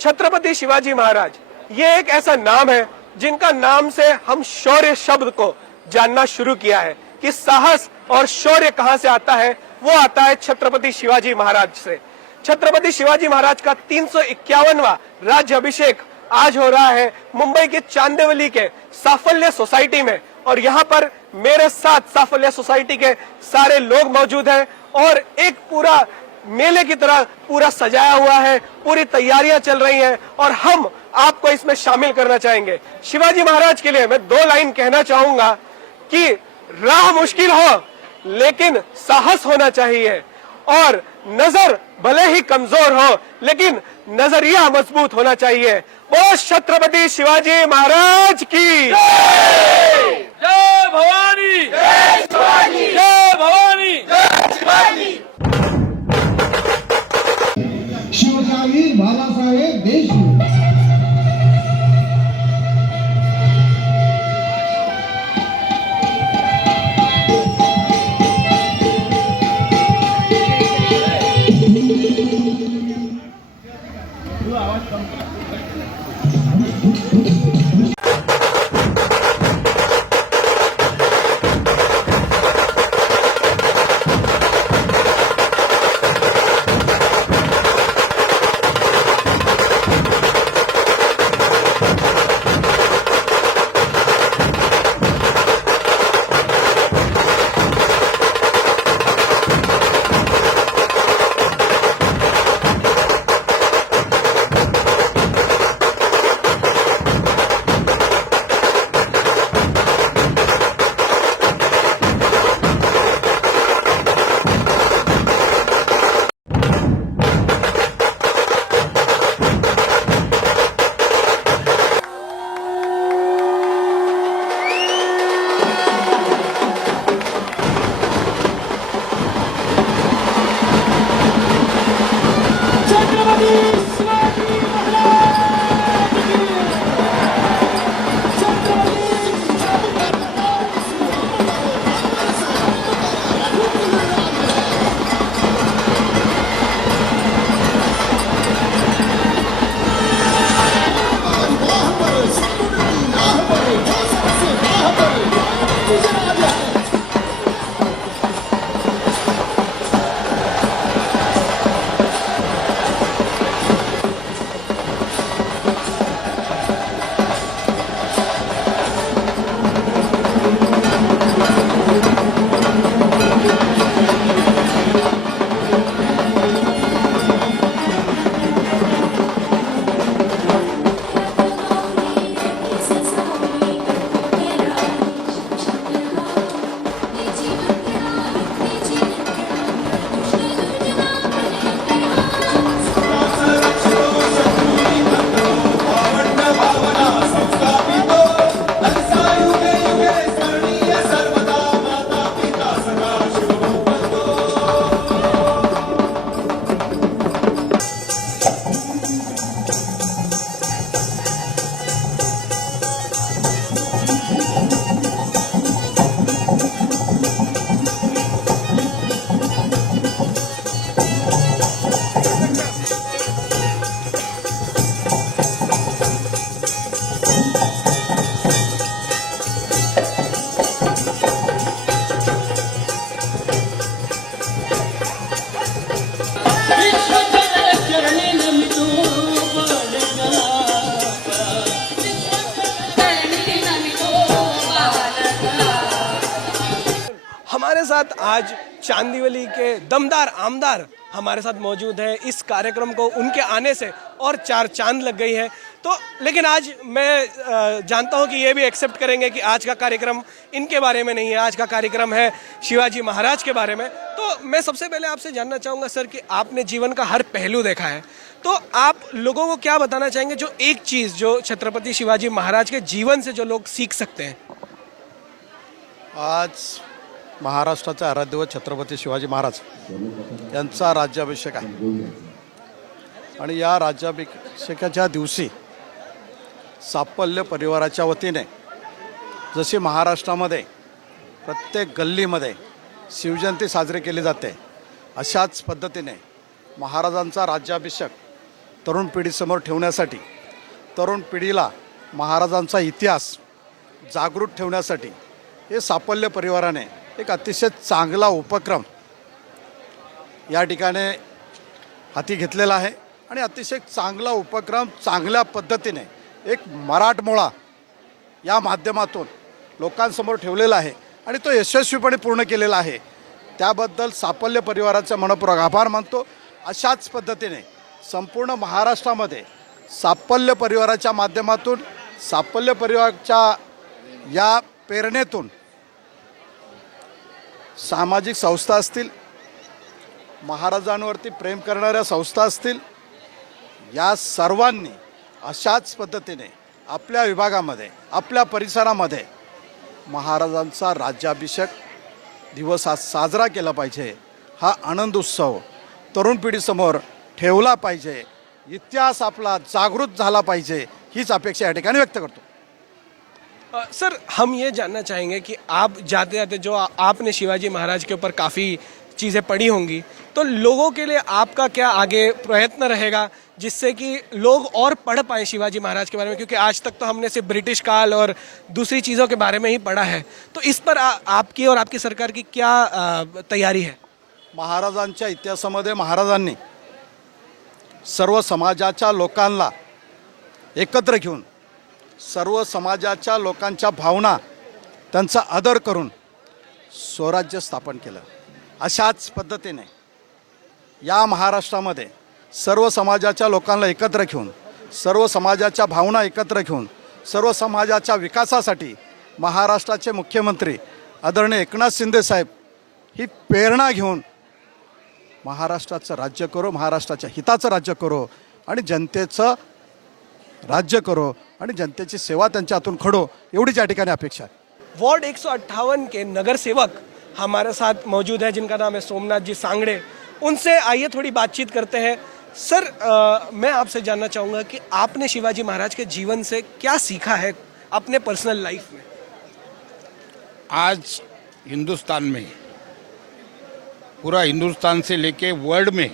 छत्रपति शिवाजी महाराज ये एक ऐसा नाम है जिनका नाम से हम शौर्य शब्द को जानना शुरू किया है कि साहस और शौर्य कहां से आता है। वो आता है छत्रपति शिवाजी महाराज से। छत्रपति शिवाजी महाराज का 351वां राज्य अभिषेक आज हो रहा है मुंबई के चांदिवली के साफल्य सोसाइटी में, और यहाँ पर मेरे साथ साफल्य सोसाइटी के सारे लोग मौजूद हैं और एक पूरा मेले की तरह पूरा सजाया हुआ है, पूरी तैयारियां चल रही हैं और हम आपको इसमें शामिल करना चाहेंगे। शिवाजी महाराज के लिए मैं 2 लाइन कहना चाहूंगा कि राह मुश्किल हो लेकिन साहस होना चाहिए, और नजर भले ही कमजोर हो लेकिन नजरिया मजबूत होना चाहिए। वो छत्रपति शिवाजी महाराज की जय भवानी, जय शिवाजी, जय भवानी, जय शिवाजी। शिवशाही बाळासाहेब देशमुख। हमारे साथ आज चांदिवली के दमदार आमदार हमारे साथ मौजूद हैं। इस कार्यक्रम को उनके आने से और 4 चांद लग गई है। तो लेकिन आज मैं जानता हूं कि ये भी एक्सेप्ट करेंगे कि आज का कार्यक्रम इनके बारे में नहीं है, आज का कार्यक्रम है शिवाजी महाराज के बारे में। तो मैं सबसे पहले आपसे जानना चाहूँगा सर कि आपने जीवन का हर पहलू देखा है, तो आप लोगों को क्या बताना चाहेंगे जो एक चीज़ जो छत्रपति शिवाजी महाराज के जीवन से जो लोग सीख सकते हैं? आज महाराष्ट्राचे आराध्यदैवत छत्रपती शिवाजी महाराज यांचा राज्याभिषेक आहे आणि या राज्याभिषेकाच्या दिवशी सापल्य परिवाराच्या वतीने जशी महाराष्ट्रामध्ये प्रत्येक गल्लीमध्ये शिवजयंती साजरी केली जाते, अशाच पद्धतीने महाराजांचा राज्याभिषेक तरुण पिढीसमोर ठेवण्यासाठी, तरुण पिढीला महाराजांचा इतिहास जागृत ठेवण्यासाठी हे सापल्य परिवाराने एक अतिशय चांगला उपक्रम या ठिकाणी हाती घेतलेला आहे आणि अतिशय चांगला उपक्रम चांगल्या पद्धतीने एक मराठमोळा या माध्यमातून लोकांसमोर ठेवलेला आहे आणि तो यशस्वीपणे पूर्ण केलेला आहे. त्याबद्दल सापल्य परिवाराचा मनपूर्वक आभार मानतो. अशाच पद्धतीने संपूर्ण महाराष्ट्रामध्ये सापल्य परिवाराच्या माध्यमातून, सापल्य परिवाराच्या या प्रेरणेतून सामाजिक संस्था असतील, महाराजांवरती प्रेम करणाऱ्या संस्था असतील, या सर्वांनी अशाच पद्धतीने आपल्या विभागामध्ये, आपल्या परिसरामध्ये महाराजांचा राज्याभिषेक दिवस आज साजरा केला पाहिजे. हा आनंद उत्सव तरुण पिढीसमोर ठेवला पाहिजे, इतिहास आपला जागृत झाला पाहिजे, हीच अपेक्षा या ठिकाणी व्यक्त करतो. सर, हम ये जानना चाहेंगे कि आप जाते जाते जो आपने शिवाजी महाराज के ऊपर काफ़ी चीज़ें पढ़ी होंगी, तो लोगों के लिए आपका क्या आगे प्रयत्न रहेगा जिससे कि लोग और पढ़ पाए शिवाजी महाराज के बारे में? क्योंकि आज तक तो हमने सिर्फ ब्रिटिश काल और दूसरी चीज़ों के बारे में ही पढ़ा है, तो इस पर आपकी और आपकी सरकार की क्या तैयारी है? महाराजांच्या इतिहासामध्ये महाराजांनी सर्व समाजाच्या लोकांना एकत्र घेऊन, सर्व समाजाच्या लोकांच्या भावना त्यांचा आदर करून स्वराज्य स्थापन केलं. अशाच पद्धतीने या महाराष्ट्रामध्ये सर्व समाजाच्या लोकांना एकत्र घेऊन, सर्व समाजाच्या भावना एकत्र घेऊन, सर्व समाजाच्या विकासासाठी महाराष्ट्राचे मुख्यमंत्री आदरणीय एकनाथ शिंदे साहेब ही प्रेरणा घेऊन महाराष्ट्राचं राज्य करो, महाराष्ट्राच्या हिताचं राज्य करो आणि जनतेचं राज्य करो आणि जनतेची सेवा त्यांच्या हातून खडो, एवढीच या ठिकाणी अपेक्षा आहे. वार्ड 158 के नगर सेवक हमारे साथ मौजूद है जिनका नाम है सोमनाथ जी सांगड़े. उनसे आइए थोड़ी बातचीत करते हैं. सर, मैं आपसे जानना चाहूँगा कि आपने शिवाजी महाराज के जीवन से क्या सीखा है अपने पर्सनल लाइफ में? आज हिंदुस्तान में, पूरा हिंदुस्तान से लेके वर्ल्ड में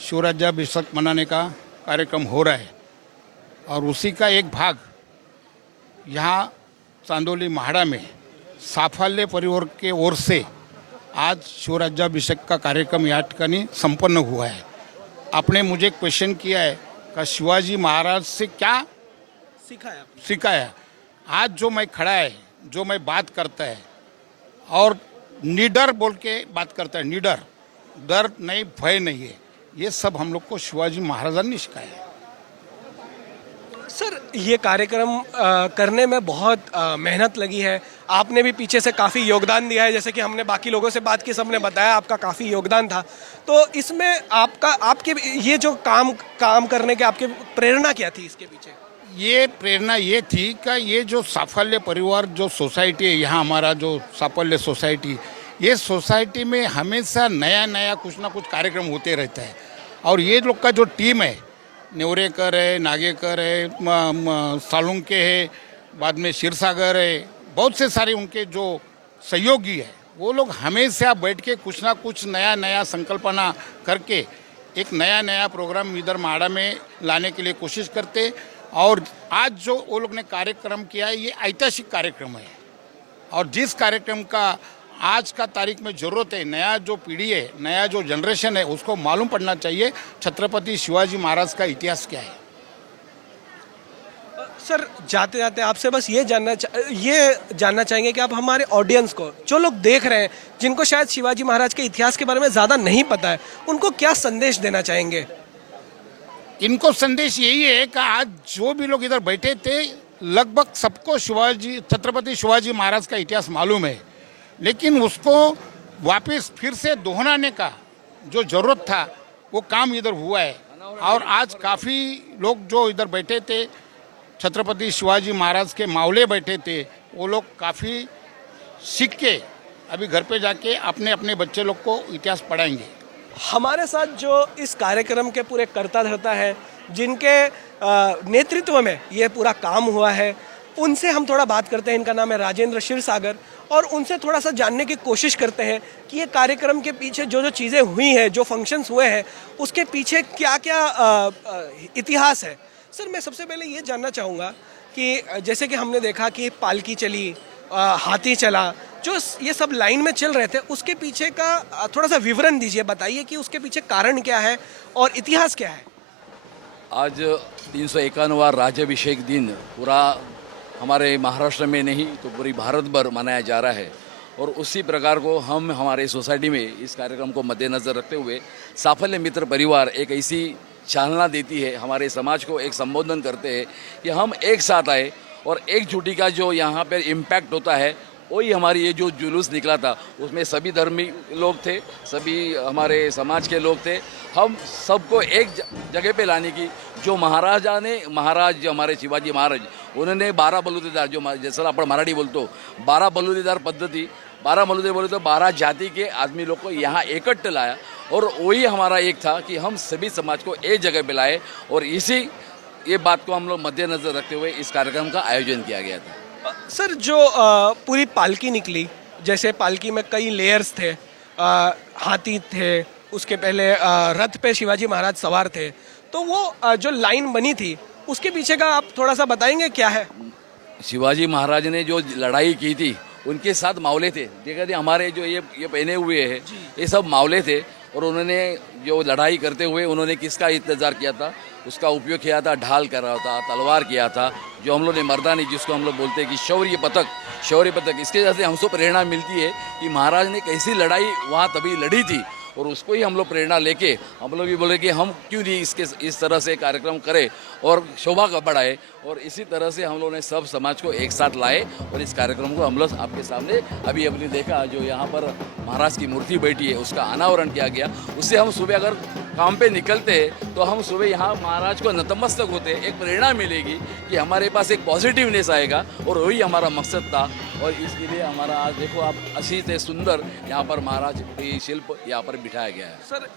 शिवराज्याभिषेक मनाने का कार्यक्रम हो रहा है और उसी का एक भाग यहाँ चांदोली महाड़ा में साफल्य परिवार के ओर से आज शिवराज्याभिषेक का कार्यक्रम यहाँ ठिकानी संपन्न हुआ है. आपने मुझे क्वेश्चन किया है कि शिवाजी महाराज से क्या सीखा है. आज जो मैं खड़ा है, जो मैं बात करता है और निडर बोल के बात करता है, निडर, डर नहीं, भय नहीं है, ये सब हम लोग को शिवाजी महाराज ने सिखाया है. सर, ये कार्यक्रम करने में बहुत मेहनत लगी है. आपने भी पीछे से काफ़ी योगदान दिया है. जैसे कि हमने बाकी लोगों से बात की, सबने बताया आपका काफ़ी योगदान था. तो इसमें आपके ये जो काम करने के आपके प्रेरणा क्या थी इसके पीछे? ये प्रेरणा ये थी कि ये जो साफल्य परिवार जो सोसाइटी है, यहाँ हमारा जो साफल्य सोसाइटी, ये सोसाइटी में हमेशा नया नया कुछ ना कुछ कार्यक्रम होते रहता है. और ये लोग का जो टीम है, नेवरेकर है, नागेकर है, सालुंके है, बाद में क्षीरसागर है, बहुत से सारे उनके जो सहयोगी है, वो लोग हमेशा बैठ के कुछ ना कुछ नया नया संकल्पना करके एक नया नया प्रोग्राम इधर महाड़ा में लाने के लिए कोशिश करते. और आज जो वो लोग ने कार्यक्रम किया है, ये ऐतिहासिक कार्यक्रम है और जिस कार्यक्रम का आज का तारीख में ज़रूरत है, नया जो पीढ़ी है, नया जो जनरेशन है, उसको मालूम पड़ना चाहिए छत्रपति शिवाजी महाराज का इतिहास क्या है. सर, जाते जाते आपसे बस ये जानना चाहेंगे कि आप हमारे ऑडियंस को, जो लोग देख रहे हैं, जिनको शायद शिवाजी महाराज के इतिहास के बारे में ज़्यादा नहीं पता है, उनको क्या संदेश देना चाहेंगे? इनको संदेश यही है कि आज जो भी लोग इधर बैठे थे, लगभग सबको छत्रपति शिवाजी महाराज का इतिहास मालूम है, लेकिन उसको वापस फिर से दोहराने का जो ज़रूरत था, वो काम इधर हुआ है. और आज काफ़ी लोग जो इधर बैठे थे, छत्रपति शिवाजी महाराज के मावले बैठे थे, वो लोग काफ़ी सीख के अभी घर पे जाके अपने अपने बच्चे लोग को इतिहास पढ़ाएंगे. हमारे साथ जो इस कार्यक्रम के पूरे कर्ता धर्ता है, जिनके नेतृत्व में ये पूरा काम हुआ है, उनसे हम थोड़ा बात करते हैं. इनका नाम है राजेंद्र क्षीरसागर और उनसे थोड़ा सा जानने की कोशिश करते हैं कि ये कार्यक्रम के पीछे जो जो चीज़ें हुई हैं, जो फंक्शंस हुए हैं, उसके पीछे क्या क्या इतिहास है। सर, मैं सबसे पहले ये जानना चाहूँगा कि जैसे कि हमने देखा कि पालकी चली, हाथी चला, जो ये सब लाइन में चल रहे थे, उसके पीछे का थोड़ा सा विवरण दीजिए, बताइए कि उसके पीछे कारण क्या है और इतिहास क्या है। आज 351वां राज्याभिषेक दिन पूरा हमारे महाराष्ट्र में नहीं तो पूरी भारत भर मनाया जा रहा है और उसी प्रकार को हम हमारे सोसाइटी में इस कार्यक्रम को मद्देनज़र रखते हुए साफल्य मित्र परिवार एक ऐसी चालना देती है, हमारे समाज को एक संबोधन करते हैं कि हम एक साथ आए और एकजुटी का जो यहाँ पर इम्पैक्ट होता है वही हमारी ये जो जुलूस निकला था उसमें सभी धर्मी लोग थे, सभी हमारे समाज के लोग थे। हम सबको एक जगह पे लाने की जो महाराज जो हमारे शिवाजी महाराज उन्होंने 12 बलुतेदार जो जैसा आपण मराठी बोलतो 12 बलुतेदार पद्धति 12 बलुते बोले तो 12 जाति के आदमी लोग को यहाँ इकट्ठे लाया और वही हमारा एक था कि हम सभी समाज को एक जगह पे लाए और इसी ये बात को हम लोग मद्देनज़र रखते हुए इस कार्यक्रम का आयोजन किया गया था। सर, जो पूरी पालकी निकली, जैसे पालकी में कई लेयर्स थे, हाथी थे, उसके पहले रथ पे शिवाजी महाराज सवार थे, तो वो जो लाइन बनी थी उसके पीछे का आप थोड़ा सा बताएंगे क्या है। शिवाजी महाराज ने जो लड़ाई की थी उनके साथ मावले थे, देखा थे हमारे जो ये पहने हुए हैं ये सब मावले थे और उन्होंने जो लड़ाई करते हुए उन्होंने किसका इंतज़ार किया था, उसका उपयोग किया था, ढाल कर रहा था, तलवार किया था, जो हम लोग ने मर्दानी जिसको हम लोग बोलते हैं कि शौर्य पदक। इसके वजह से हमको प्रेरणा मिलती है कि महाराज ने कैसी लड़ाई वहाँ तभी लड़ी थी और उसको ही हम लोग प्रेरणा लेके हम लोग भी बोले कि हम क्यों नहीं इस तरह से कार्यक्रम करें और शोभा का बढ़ाए और इसी तरह से हम लोगों ने सब समाज को एक साथ लाए और इस कार्यक्रम को हम लोग आपके सामने अभी अपनी देखा जो यहाँ पर महाराज की मूर्ति बैठी है उसका अनावरण किया गया। उससे हम सुबह अगर काम पे निकलते हैं तो हम सुबह यहाँ महाराज को नतमस्तक होते हैं, एक प्रेरणा मिलेगी कि हमारे पास एक पॉजिटिवनेस आएगा और वही हमारा मकसद था और इसके लिए हमारा आज देखो आप अच्छी से सुंदर यहाँ पर महाराज की शिल्प यहाँ पर बिठाया गया है। सर,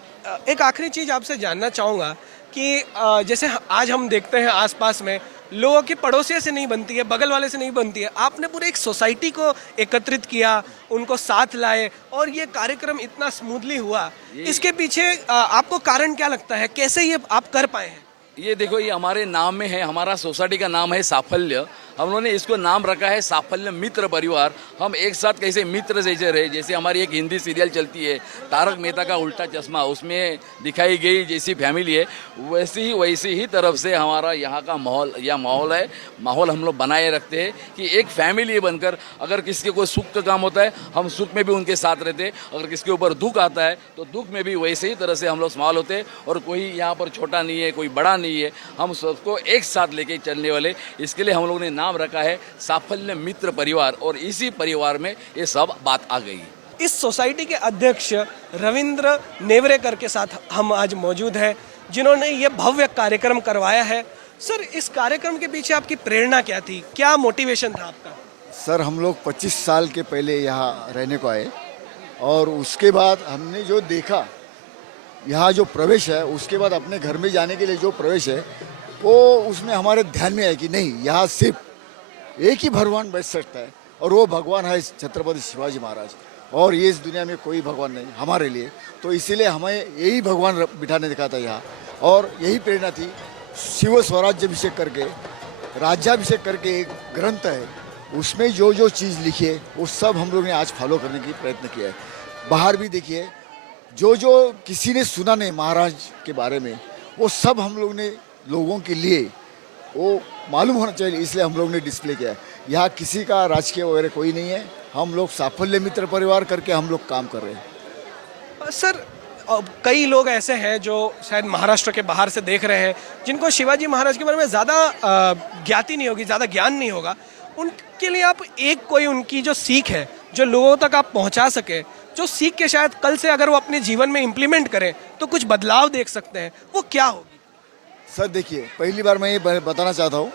एक आखिरी चीज़ आपसे जानना चाहूँगा कि जैसे आज हम देखते हैं आसपास में लोगों की पड़ोसियों से नहीं बनती है, बगल वाले से नहीं बनती है, आपने पूरे एक सोसाइटी को एकत्रित किया, उनको साथ लाए और ये कार्यक्रम इतना स्मूथली हुआ, इसके पीछे आपको कारण क्या लगता है, कैसे ये आप कर पाए हैं? ये देखो ये हमारे नाम में है, हमारा सोसाइटी का नाम है साफल्य। हम लोगों ने इसको नाम रखा है साफल्य मित्र परिवार। हम एक साथ कैसे मित्र जैसे रहे, जैसे हमारी एक हिंदी सीरियल चलती है तारक मेहता का उल्टा चश्मा, उसमें दिखाई गई जैसी फैमिली है वैसी ही तरफ से हमारा यहाँ का माहौल हम लोग बनाए रखते हैं कि एक फैमिली बनकर अगर किसी को सुख का काम होता है हम सुख में भी उनके साथ रहते हैं, अगर किसी के ऊपर दुख आता है तो दुख में भी वैसे ही तरह से हम लोग संभाल होते हैं और कोई यहाँ पर छोटा नहीं है, कोई बड़ा नहीं है, हम सबको एक साथ लेके चलने वाले। इसके लिए हम लोगों ने नाम रखा है साफल्य मित्र परिवार और इसी परिवार में ये सब बात आ गई। इस सोसाइटी के अध्यक्ष रविंद्र नेवरेकर के साथ हम आज मौजूद हैं जिन्होंने ये भव्य कार्यक्रम करवाया है। सर, इस कार्यक्रम के पीछे आपकी प्रेरणा क्या थी, क्या मोटिवेशन था आपका? सर, हम लोग 25 साल के पहले यहाँ रहने को आए और उसके बाद हमने जो देखा यहाँ जो प्रवेश है, उसके बाद अपने घर में जाने के लिए जो प्रवेश है वो उसमें हमारे ध्यान में आया कि नहीं, यहाँ सिर्फ एक ही भगवान बैठ सकता है और वो भगवान है छत्रपति शिवाजी महाराज और ये इस दुनिया में कोई भगवान नहीं हमारे लिए। तो इसीलिए हमें यही भगवान बिठाने दिखा था यहाँ और यही प्रेरणा थी। शिव स्वराज्याभिषेक करके राज्याभिषेक करके एक ग्रंथ है, उसमें जो जो चीज़ लिखी है वो सब हम लोग ने आज फॉलो करने की प्रयत्न किया है। बाहर भी देखिए जो जो किसी ने सुना नहीं महाराज के बारे में वो सब हम लोग ने लोगों के लिए वो मालूम होना चाहिए, इसलिए हम लोग ने डिस्प्ले किया है। यहाँ किसी का राजकीय वगैरह कोई नहीं है, हम लोग साफल्य मित्र परिवार करके हम लोग काम कर रहे हैं। सर, कई लोग ऐसे हैं जो शायद महाराष्ट्र के बाहर से देख रहे हैं जिनको शिवाजी महाराज के बारे में ज़्यादा ज्ञाति नहीं होगी, ज़्यादा ज्ञान नहीं होगा, उनके लिए आप एक कोई उनकी जो सीख है जो लोगों तक आप पहुंचा सके, जो सीख के शायद कल से अगर वो अपने जीवन में इम्प्लीमेंट करें तो कुछ बदलाव देख सकते हैं, वो क्या होगी? सर देखिए, पहली बार मैं ये बताना चाहता हूँ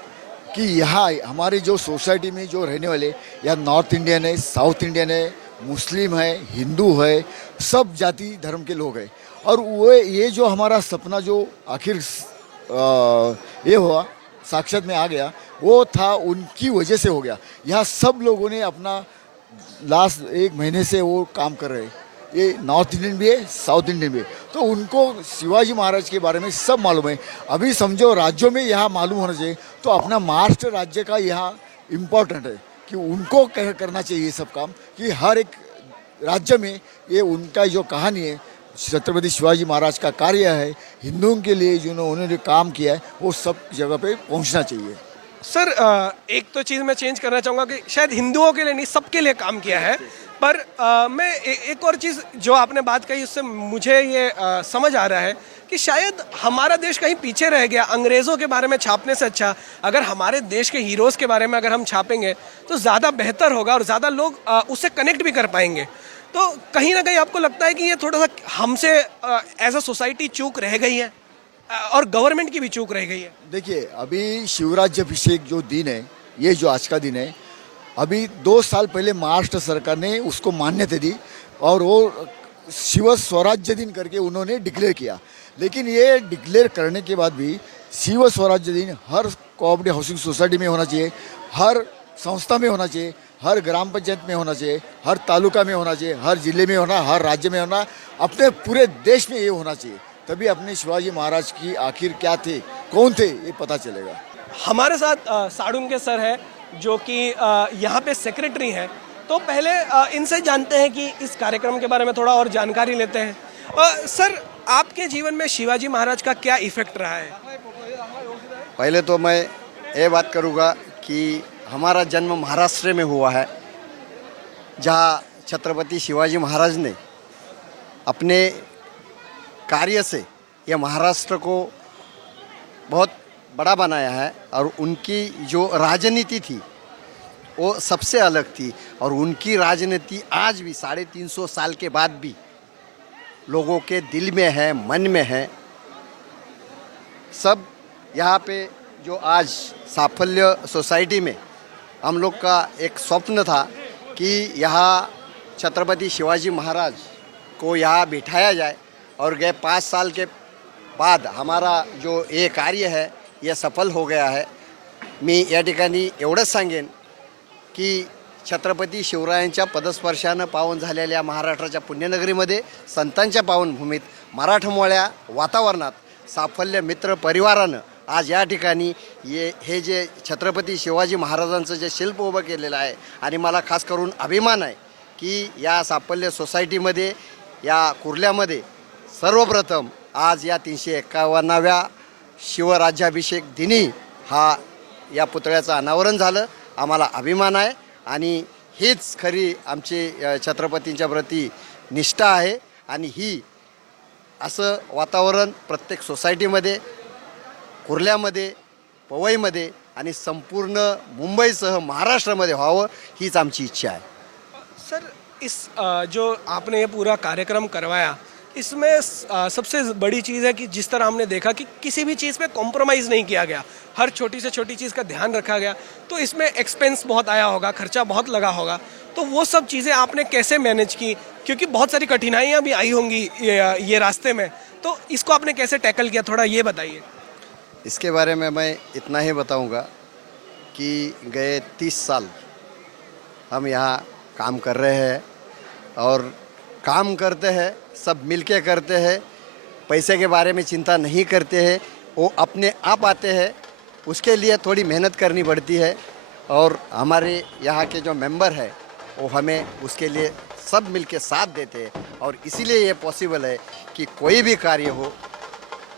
कि यहाँ हमारी जो सोसाइटी में जो रहने वाले यहाँ नॉर्थ इंडियन है, साउथ इंडियन है, मुस्लिम है, हिंदू है, सब जाति धर्म के लोग हैं और वो ये जो हमारा सपना जो आखिर ये हुआ साक्षात में आ गया वो था उनकी वजह से हो गया। यहाँ सब लोगों ने अपना लास्ट 1 महीने से वो काम कर रहे हैं। ये नॉर्थ इंडियन भी है, साउथ इंडियन भी है, तो उनको शिवाजी महाराज के बारे में सब मालूम है। अभी समझो राज्यों में यहाँ मालूम होना चाहिए, तो अपना महाराष्ट्र राज्य का यहाँ इम्पोर्टेंट है कि उनको करना चाहिए ये सब काम, कि हर एक राज्य में ये उनका जो कहानी है, छत्रपति शिवाजी महाराज का कार्य है, हिंदुओं के लिए जो उन्होंने काम किया है, वो सब जगह पे पहुंचना चाहिए। सर एक तो चीज़ मैं चेंज करना चाहूँगा कि शायद हिंदुओं के लिए नहीं, सबके लिए काम किया है। पर मैं एक और चीज़ जो आपने बात कही उससे मुझे ये समझ आ रहा है कि शायद हमारा देश कहीं पीछे रह गया। अंग्रेज़ों के बारे में छापने से अच्छा अगर हमारे देश के हीरोज़ के बारे में अगर हम छापेंगे तो ज़्यादा बेहतर होगा और ज़्यादा लोग उससे कनेक्ट भी कर पाएंगे। तो कहीं ना कहीं आपको लगता है कि ये थोड़ा सा हमसे एज अ सोसाइटी चूक रह गई है और गवर्नमेंट की भी चूक रह गई है? देखिए, अभी शिवराज्याभिषेक जो दिन है, ये जो आज का दिन है, अभी 2 साल पहले महाराष्ट्र सरकार ने उसको मान्यता दी और वो शिव स्वराज्य दिन करके उन्होंने डिक्लेयर किया। लेकिन ये डिक्लेयर करने के बाद भी शिव स्वराज्य दिन हर कोऑपरेटिव हाउसिंग सोसाइटी में होना चाहिए, हर संस्था में होना चाहिए, हर ग्राम पंचायत में होना चाहिए, हर तालुका में होना चाहिए, हर जिले में होना, हर राज्य में होना, अपने पूरे देश में ये होना चाहिए। तभी अपने शिवाजी महाराज की आखिर क्या थे, कौन थे, ये पता चलेगा। हमारे साथ साड़ुंके सर है जो कि यहाँ पे सेक्रेटरी हैं। तो पहले इनसे जानते हैं कि इस कार्यक्रम के बारे में थोड़ा और जानकारी लेते हैं। सर, आपके जीवन में शिवाजी महाराज का क्या इफेक्ट रहा है? पहले तो मैं ये बात करूँगा कि हमारा जन्म महाराष्ट्र में हुआ है, जहाँ छत्रपति शिवाजी महाराज ने अपने कार्य से यह महाराष्ट्र को बहुत बड़ा बनाया है। और उनकी जो राजनीति थी वो सबसे अलग थी, और उनकी राजनीति आज भी 350 साल के बाद भी लोगों के दिल में है, मन में है। सब यहाँ पे जो आज साफल्य सोसाइटी में हम लोग का एक स्वप्न था कि यहाँ छत्रपति शिवाजी महाराज को यहाँ बिठाया जाए, और गए 5 साल के बाद हमारा जो ये कार्य है ये सफल हो गया है। मी या ठिकाणी एवढंच सांगेन की छत्रपती शिवरायांच्या पदस्पर्शानं पावन झालेल्या महाराष्ट्राच्या पुण्यनगरीमध्ये, संतांच्या पावनभूमीत, मराठमोळ्या वातावरणात साफल्य मित्र परिवारानं आज या ठिकाणी हे जे छत्रपती शिवाजी महाराजांचं जे शिल्प उभं केलेलं आहे, आणि मला खास करून अभिमान आहे की या साफल्य सोसायटीमध्ये, या कुर्ल्यामध्ये सर्वप्रथम आज या 351व्या शिवराज्याभिषेक दिनी या पुतळ्याचं अनावरण झालं। आम्हाला अभिमान आहे आणि हीच खरी आमची छत्रपतींच्या प्रती निष्ठा आहे। आणि ही असं वातावरण प्रत्येक सोसायटीमध्ये, कुर्ल्यामध्ये, पवईमध्ये आणि संपूर्ण मुंबईसह महाराष्ट्रामध्ये व्हावं, हीच आमची इच्छा आहे। सर, इस जो आपने ये पूरा कार्यक्रम करवाया, इसमें सबसे बड़ी चीज़ है कि जिस तरह हमने देखा कि किसी भी चीज़ पे कॉम्प्रोमाइज़ नहीं किया गया, हर छोटी से छोटी चीज़ का ध्यान रखा गया। तो इसमें एक्सपेंस बहुत आया होगा, खर्चा बहुत लगा होगा, तो वो सब चीज़ें आपने कैसे मैनेज की? क्योंकि बहुत सारी कठिनाइयाँ भी आई होंगी ये रास्ते में, तो इसको आपने कैसे टैकल किया, थोड़ा ये बताइए। इसके बारे में मैं इतना ही बताऊंगा कि गए 30 साल हम यहाँ काम कर रहे हैं, और काम करते हैं, सब मिलके करते हैं, पैसे के बारे में चिंता नहीं करते हैं, वो अपने आप आते हैं। उसके लिए थोड़ी मेहनत करनी पड़ती है, और हमारे यहाँ के जो मेंबर हैं वो हमें उसके लिए सब मिलके साथ देते हैं। और इसीलिए ये पॉसिबल है कि कोई भी कार्य हो,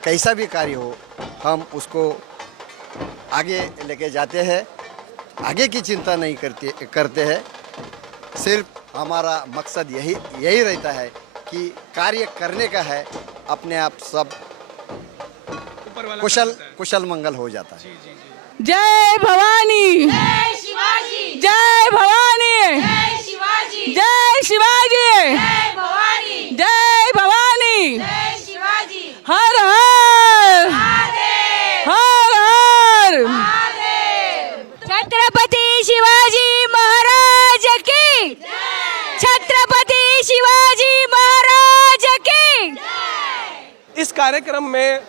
कैसा भी कार्य हो, हम उसको आगे लेके जाते हैं, आगे की चिंता नहीं करते हैं। सिर्फ हमारा मकसद यही रहता है कि कार्य करने का है, अपने आप सब कुशल मंगल हो जाता है। जय भवानी, जय शिवाजी, जय भवानी, जय शिवाजी, जय शिवाजी, जय भवानी, जय भवानी, जय शिवाजी, हर हर महादेव, हर हर महादेव। छत्रपति शिवाजी महाराज की, छत्रपति शिवाजी महाराज की। इस कार्यक्रम में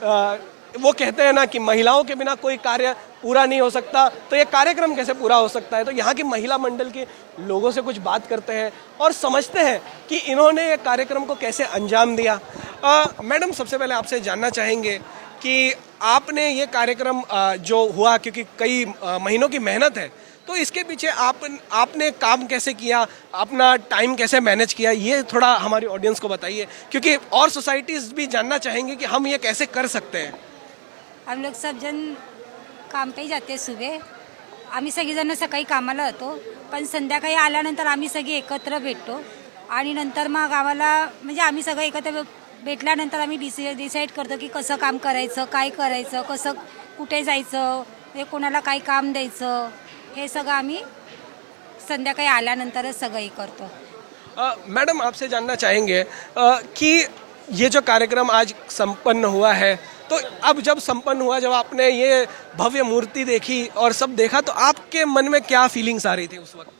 वो कहते हैं ना कि महिलाओं के बिना कोई कार्य पूरा नहीं हो सकता, तो ये कार्यक्रम कैसे पूरा हो सकता है। तो यहाँ की महिला मंडल के लोगों से कुछ बात करते हैं और समझते हैं कि इन्होंने ये कार्यक्रम को कैसे अंजाम दिया। मैडम, सबसे पहले आपसे जानना चाहेंगे कि आपने ये कार्यक्रम जो हुआ, क्योंकि कई महीनों की मेहनत है, तो इसके पीछे आपने काम कैसे किया, अपना टाइम कैसे मैनेज किया, ये थोड़ा हमारी ऑडियन्स को बताइए, क्योंकि और सोसाइटीज भी जानना चाहेंगे कि हम ये कैसे कर सकते हैं। हम लोग सब जण काम पे जाते सुबह, आम्ही सगळीजण सकाळी कामाला जातो, पण संध्याकाळी आल्यानंतर आम्ही सगळे एकत्र भेटतो आणि नंतर मग आम्हाला म्हणजे आम्ही सगळे एकत्र भेटल्यानंतर आम्ही डिसाईड करतो की कसं काम करायचं, काय करायचं, कसं कुठे जायचं, हे कोणाला काय काम द्यायचं, हे सगळं आम्ही संध्याकाळी आल्यानंतरच सगळं हे करतो। मैडम, आपसे जानना चाहेंगे कि ये जो कार्यक्रम आज संपन्न हुआ है, तो अब जब संपन्न हुआ, जब आपने ये भव्य मूर्ति देखी और सब देखा, तो आपके मन में क्या फीलिंग्स आ रही थी उस वक्त?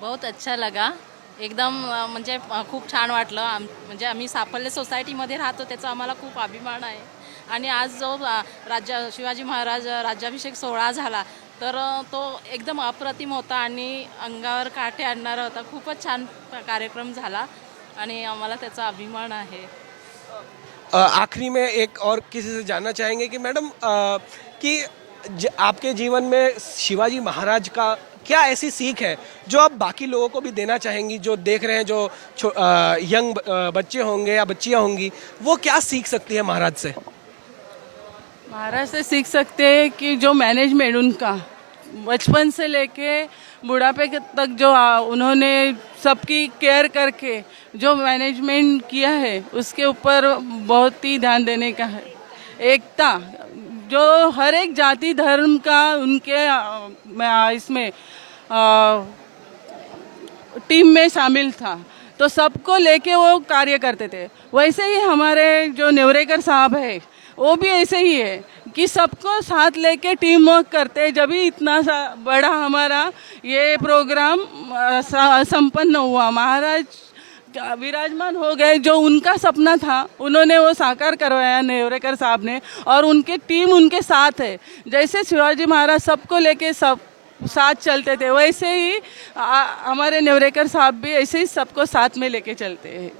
बहुत अच्छा लगा एकदम, म्हणजे खूप छान वाटलं। म्हणजे आम्ही साफल्य सोसायटीमध्ये राहतो, त्याचा आम्हाला खूप अभिमान आहे। आणि आज जो शिवाजी महाराज राज्याभिषेक सोहळा झाला, तर तो एकदम अप्रतिम होता आणि अंगावर काटे आणणारा होता। खूपच छान कार्यक्रम झाला आणि आम्हाला त्याचा अभिमान आहे। आखिरी में एक और किसी से जानना चाहेंगे कि मैडम, कि आपके जीवन में शिवाजी महाराज का क्या ऐसी सीख है जो आप बाकी लोगों को भी देना चाहेंगी, जो देख रहे हैं, जो यंग बच्चे होंगे या बच्चियां होंगी, वो क्या सीख सकती है महाराज से? महाराज से सीख सकते हैं कि जो मैनेजमेंट उनका बचपन से लेके बुढ़ापे तक जो उन्होंने सबकी केयर करके जो मैनेजमेंट किया है, उसके ऊपर बहुत ही ध्यान देने का है। एकता, जो हर एक जाति धर्म का उनके इसमें टीम में शामिल था, तो सबको लेके वो कार्य करते थे। वैसे ही हमारे जो नेवरेकर साहब है, वो भी ऐसे ही है कि सबको साथ लेके टीम वर्क करते, जब भी इतना बड़ा हमारा ये प्रोग्राम संपन्न हुआ। महाराज विराजमान हो गए, जो उनका सपना था उन्होंने वो साकार करवाया नेवरेकर साहब ने, और उनके टीम उनके साथ है। जैसे शिवाजी महाराज सबको लेके सब साथ चलते थे, वैसे ही हमारे नेवरेकर साहब भी ऐसे ही सबको साथ में लेके चलते हैं।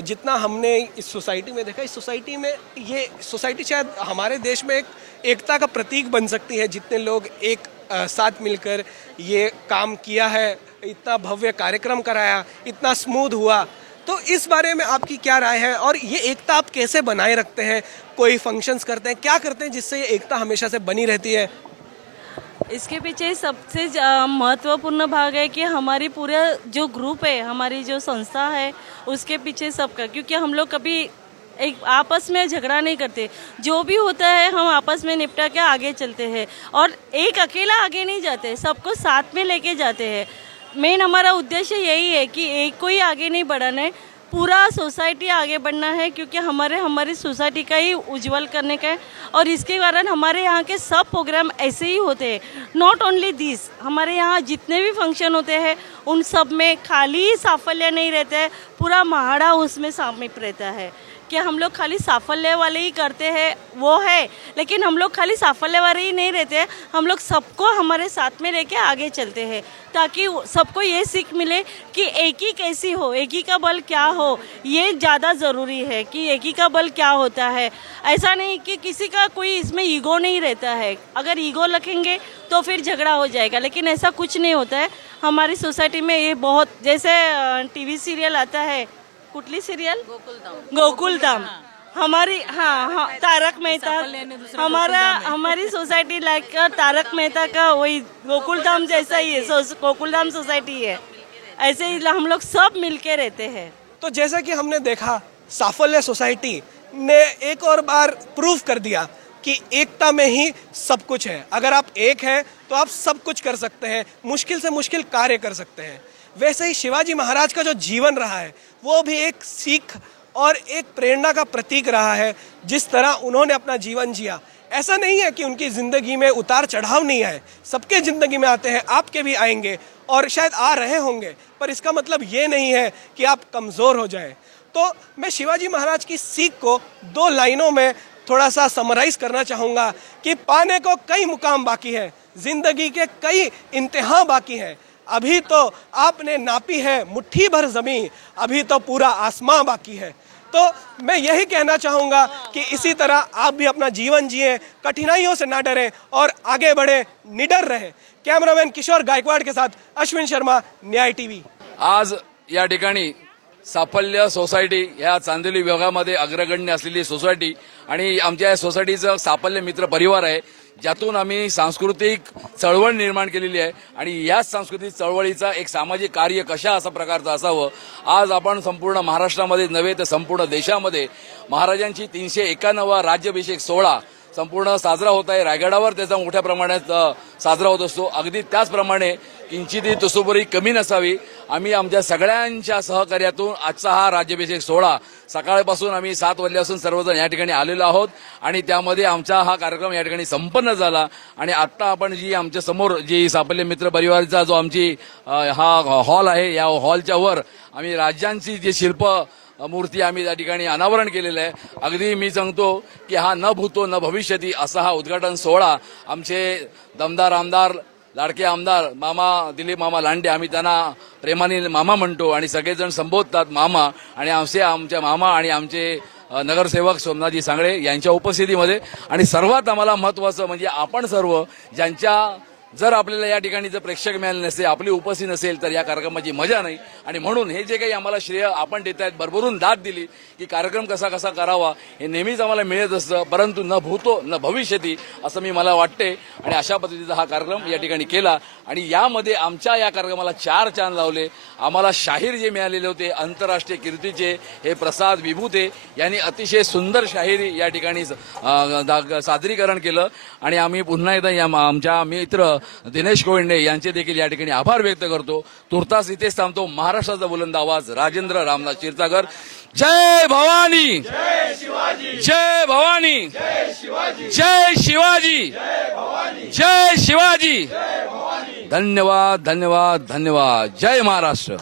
जितना हमने इस सोसाइटी में देखा, इस सोसाइटी में, ये सोसाइटी शायद हमारे देश में एक एकता का प्रतीक बन सकती है। जितने लोग एक साथ मिलकर ये काम किया है, इतना भव्य कार्यक्रम कराया, इतना स्मूथ हुआ, तो इस बारे में आपकी क्या राय है? और ये एकता आप कैसे बनाए रखते हैं? कोई फंक्शंस करते हैं, क्या करते हैं जिससे ये एकता हमेशा से बनी रहती है? इसके पीछे सबसे महत्वपूर्ण भाग है कि हमारी पूरा जो ग्रुप है, हमारी जो संस्था है, उसके पीछे सबका, क्योंकि हम लोग कभी एक आपस में झगड़ा नहीं करते, जो भी होता है हम आपस में निपटा के आगे चलते हैं, और एक अकेला आगे नहीं जाते, सबको साथ में लेके जाते हैं। मेन हमारा उद्देश्य यही है कि एक को ही आगे नहीं बढ़ाना है, पूरा सोसाइटी आगे बढ़ना है, क्योंकि हमारी सोसाइटी का ही उज्जवल करने का है। और इसके कारण हमारे यहाँ के सब प्रोग्राम ऐसे ही होते हैं। नॉट ओनली दिस, हमारे यहाँ जितने भी फंक्शन होते हैं उन सब में खाली साफल्य नहीं रहता है, पूरा महाड़ा उसमें शामिल रहता है। कि हम लोग खाली साफल्य वाले ही करते हैं वो है, लेकिन हम लोग खाली साफल्य वाले ही नहीं रहते हैं, हम लोग सबको हमारे साथ में लेके आगे चलते हैं, ताकि सबको ये सीख मिले कि एक ही कैसी हो, एक ही का बल क्या हो। ये ज़्यादा ज़रूरी है कि एक ही का बल क्या होता है। ऐसा नहीं कि किसी का कोई इसमें ईगो नहीं रहता है, अगर ईगो रखेंगे तो फिर झगड़ा हो जाएगा, लेकिन ऐसा कुछ नहीं होता है। हमारी सोसाइटी में ये बहुत, जैसे टीवी सीरियल आता है, कुठली सीरियल, गोकुलधाम, हमारी हाँ तारक मेहता, हमारी सोसाइटी लाइक तारक मेहता का वही गोकुलधाम जैसा ही है, गोकुलधाम सोसाइटी है। ऐसे ही हम लोग सब मिलके रहते हैं। तो जैसा कि हमने देखा, साफल्य सोसाइटी ने एक और बार प्रूव कर दिया कि एकता में ही सब कुछ है। अगर आप एक हैं तो आप सब कुछ कर सकते हैं, मुश्किल से मुश्किल कार्य कर सकते हैं। वैसे ही शिवाजी महाराज का जो जीवन रहा है, वो भी एक सीख और एक प्रेरणा का प्रतीक रहा है। जिस तरह उन्होंने अपना जीवन जिया, ऐसा नहीं है कि उनकी ज़िंदगी में उतार चढ़ाव नहीं आए, सबके ज़िंदगी में आते हैं, आपके भी आएंगे और शायद आ रहे होंगे, पर इसका मतलब ये नहीं है कि आप कमज़ोर हो जाएं। तो मैं शिवाजी महाराज की सीख को 2 लाइनों में थोड़ा सा समराइज करना चाहूँगा कि पाने को कई मुकाम बाकी है, जिंदगी के कई इम्तिहान बाकी हैं। अभी तो आपने नापी है मुट्ठी भर ज़मीन, अभी तो पूरा आसमां बाकी है। तो मैं यही कहना चाहूँगा कि इसी तरह आप भी अपना जीवन जिए, कठिनाइयों से ना डरें और आगे बढ़े, निडर रहें। कॅमेरामॅन किशोर गायकवाड के साथ अश्विन शर्मा, न्याय टीव्ही। आज या ठिकाणी साफल्य सोसायटी या चांदिवली विभागामध्ये अग्रगण्य असलेली सोसायटी आणि आमच्या या सोसायटीचं साफल्य मित्र परिवार आहे, ज्यातून आम्ही सांस्कृतिक चळवळ निर्माण केलेली आहे आणि याच सांस्कृतिक चळवळीचा एक सामाजिक कार्य कशा असा प्रकारचं असावं, आज आपण संपूर्ण महाराष्ट्रामध्ये नव्हे तर संपूर्ण देशामध्ये महाराजांची 391वा राज्याभिषेक सोहळा संपूर्ण साजरा होत आहे। रायगडावर त्याचा मोठ्या प्रमाणात साजरा होत असतो। अगदी त्याचप्रमाणे किंचितही तुसुबरी कमी नसावी, आम्ही आमच्या सगळ्यांच्या सहकार्यातून आजचा हा राज्याभिषेक सोहळा सकाळपासून आम्ही 7 वाजल्यापासून सर्वजण या ठिकाणी आलेलो आहोत आणि त्यामध्ये आमचा हा कार्यक्रम या ठिकाणी संपन्न झाला। आणि आता आपण जी आमच्या समोर जी साफल्य मित्र परिवाराचा जो आमची हा हॉल आहे, या हॉलच्या वर आम्ही राज्यांची जी शिल्प मूर्ती आम्ही त्या ठिकाणी अनावरण केलेलं आहे। अगदी मी सांगतो की हा न भूतो न भविष्यती असा हा उद्घाटन सोहळा आमचे दमदार आमदार, लाडके आमदार मामा दिलीप मामा लांडे, आम्ही त्यांना प्रेमाने मामा म्हणतो आणि सगळेजण संबोधतात मामा, आणि आमच्या मामा आणि आमचे नगरसेवक सोमनाथजी सांगळे यांच्या उपस्थितीमध्ये। आणि सर्वात आम्हाला महत्त्वाचं म्हणजे आपण सर्व ज्यांच्या जर आपल्याला या ठिकाणी जर प्रेक्षक मिळाले नसते, आपली उपस्थिती नसेल तर या कार्यक्रमाची मजा नाही। आणि म्हणून हे जे काही आम्हाला श्रेय आपण देत आहेत, भरभरून दाद दिली की कार्यक्रम कसा कसा करावा हे नेहमीच आम्हाला मिळत असतं, परंतु न भूतो न भविष्यती असं मला वाटते। आणि अशा पद्धतीचा हा कार्यक्रम या ठिकाणी केला आणि यामध्ये आमच्या या कार्यक्रमाला 4 चांद लावले। आम्हाला शाहीर जे मिळालेले होते आंतरराष्ट्रीय कीर्तीचे हे प्रसाद विभूते यांनी अतिशय सुंदर शाहिरी या ठिकाणी सादरीकरण केलं। आणि आम्ही पुन्हा एकदा आमच्या मित्र दिनेश कोविंदे यांचे देखील या ठिकाणी आभार व्यक्त करतो। तुर्तास इथेच थांबतो। महाराष्ट्राचा बुलंद आवाज राजेंद्र रामनाथ क्षीरसागर। जय भवानी, जय शिवाजी, जय भवानी, जय शिवाजी, जय शिवाजी, जय शिवाजी। धन्यवाद, धन्यवाद, धन्यवाद। जय महाराष्ट्र।